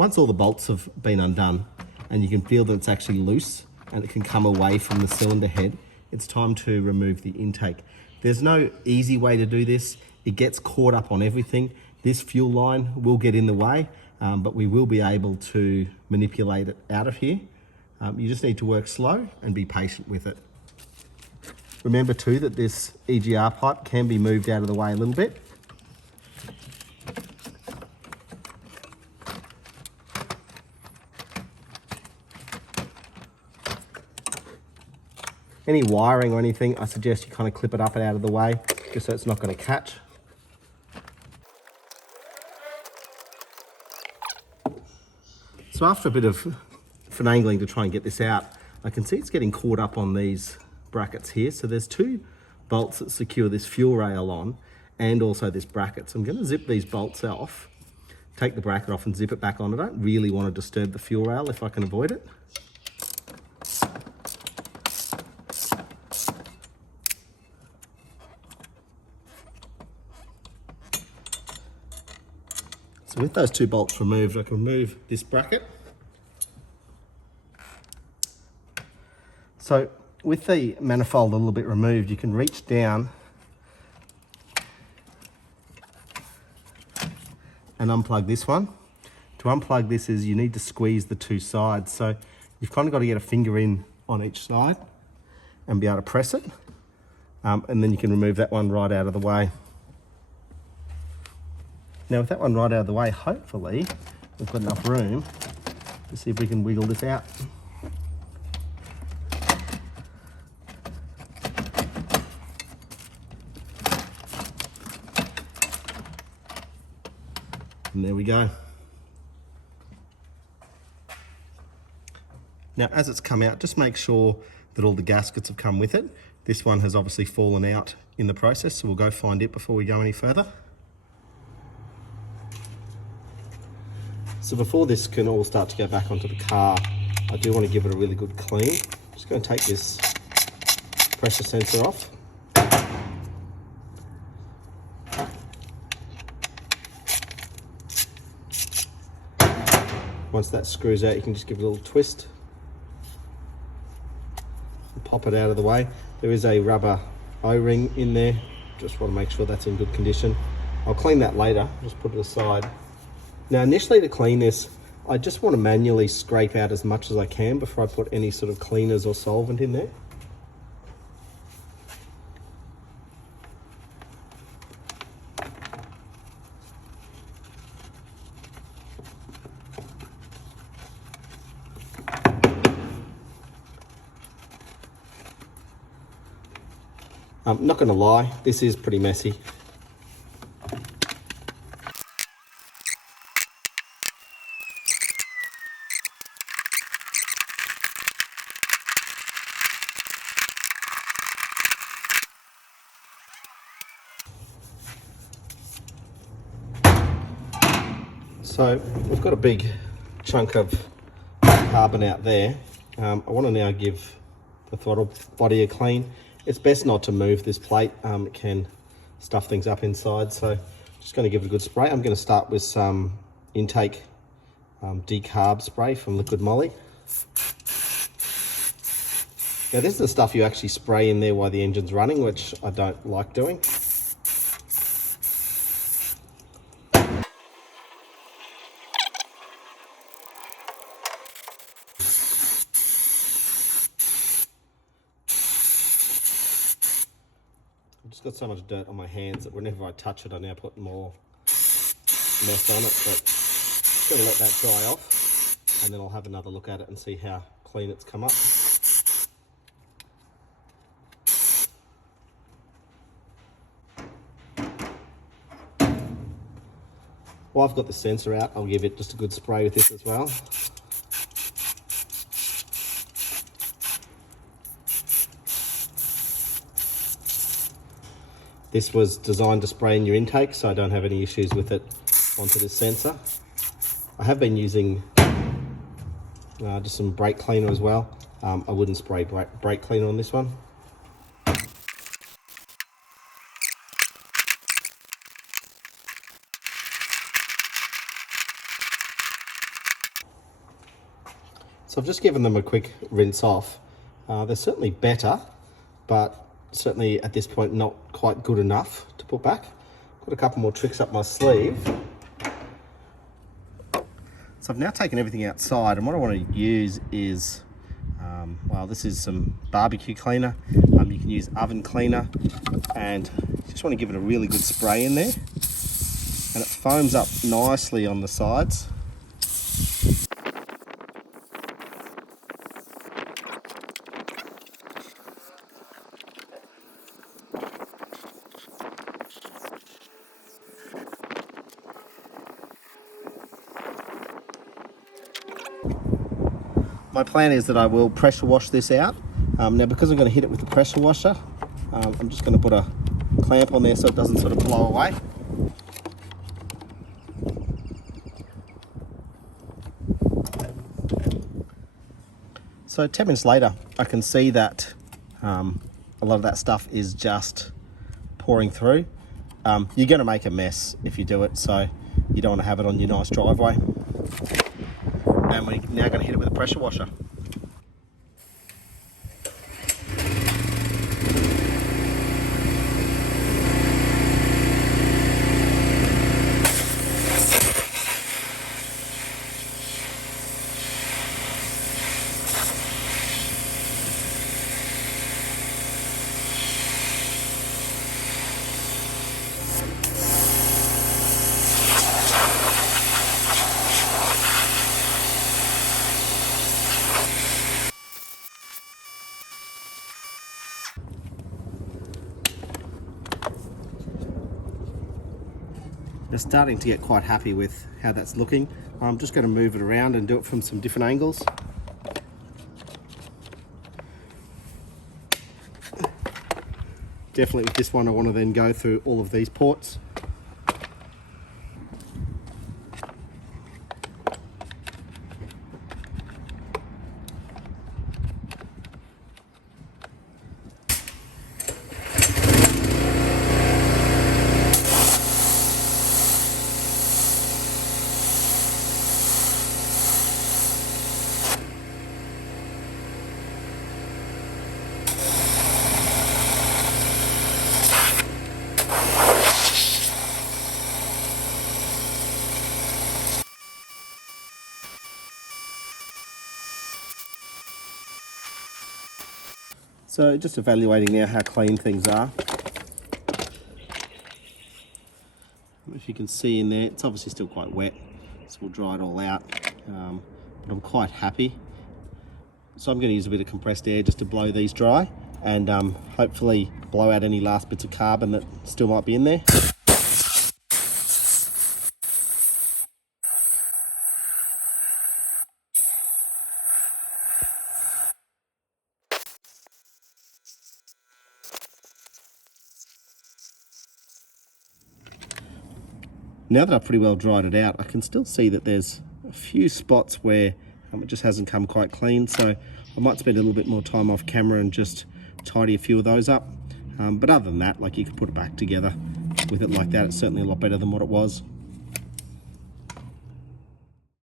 Once all the bolts have been undone and you can feel that it's actually loose and it can come away from the cylinder head, it's time to remove the intake. There's no easy way to do this. It gets caught up on everything. This fuel line will get in the way, but we will be able to manipulate it out of here. You just need to work slow and be patient with it. Remember too that this EGR pipe can be moved out of the way a little bit. Any wiring or anything, I suggest you kind of clip it up and out of the way, just so it's not going to catch. So after a bit of finagling to try and get this out, I can see it's getting caught up on these brackets here. So there's two bolts that secure this fuel rail on and also this bracket. So I'm going to zip these bolts off, take the bracket off and zip it back on. I don't really want to disturb the fuel rail if I can avoid it. So with those two bolts removed, I can remove this bracket. So with the manifold a little bit removed, you can reach down and unplug this one. To unplug this is you need to squeeze the two sides. So you've kind of got to get a finger in on each side and be able to press it. And then you can remove that one right out of the way. Now with that one right out of the way, hopefully we've got enough room to see if we can wiggle this out. And there we go. Now as it's come out, just make sure that all the gaskets have come with it. This one has obviously fallen out in the process, so we'll go find it before we go any further. So before this can all start to go back onto the car, I do want to give it a really good clean. I'm just going to take this pressure sensor off. Once that screws out, you can just give it a little twist and pop it out of the way. There is a rubber O-ring in there. Just want to make sure that's in good condition. I'll clean that later, just put it aside. Now initially to clean this, I just want to manually scrape out as much as I can before I put any sort of cleaners or solvent in there. I'm not going to lie, this is pretty messy. So we've got a big chunk of carbon out there. I want to now give the throttle body a clean. It's best not to move this plate. It can stuff things up inside. So just going to give it a good spray. I'm going to start with some intake decarb spray from Liquid Moly. Now this is the stuff you actually spray in there while the engine's running, which I don't like doing. I've just got so much dirt on my hands that whenever I touch it, I now put more mess on it, but just gonna let that dry off and then I'll have another look at it and see how clean it's come up. While I've got the sensor out, I'll give it just a good spray with this as well. This was designed to spray in your intake, so I don't have any issues with it onto this sensor. I have been using just some brake cleaner as well. I wouldn't spray brake cleaner on this one. So I've just given them a quick rinse off. They're certainly better, but certainly at this point not quite good enough to put back. Got a couple more tricks up my sleeve. So I've now taken everything outside, and what I want to use is, well, this is some barbecue cleaner. You can use oven cleaner, and just want to give it a really good spray in there, and it foams up nicely on the sides. My plan is that I will pressure wash this out. Now, because I'm going to hit it with the pressure washer, I'm just going to put a clamp on there so it doesn't sort of blow away. So 10 minutes later, I can see that a lot of that stuff is just pouring through. You're going to make a mess if you do it, so you don't want to have it on your nice driveway. And we're now going to hit it with a pressure washer. They're starting to get quite happy with how that's looking. I'm just going to move it around and do it from some different angles. Definitely with this one, I want to then go through all of these ports. So just evaluating now how clean things are. If you can see in there, it's obviously still quite wet, so we'll dry it all out, but I'm quite happy. So I'm going to use a bit of compressed air just to blow these dry, and hopefully blow out any last bits of carbon that still might be in there. Now that I've pretty well dried it out, I can still see that there's a few spots where it just hasn't come quite clean, so I might spend a little bit more time off camera and just tidy a few of those up. But other than that, like, you could put it back together with it like that. It's certainly a lot better than what it was.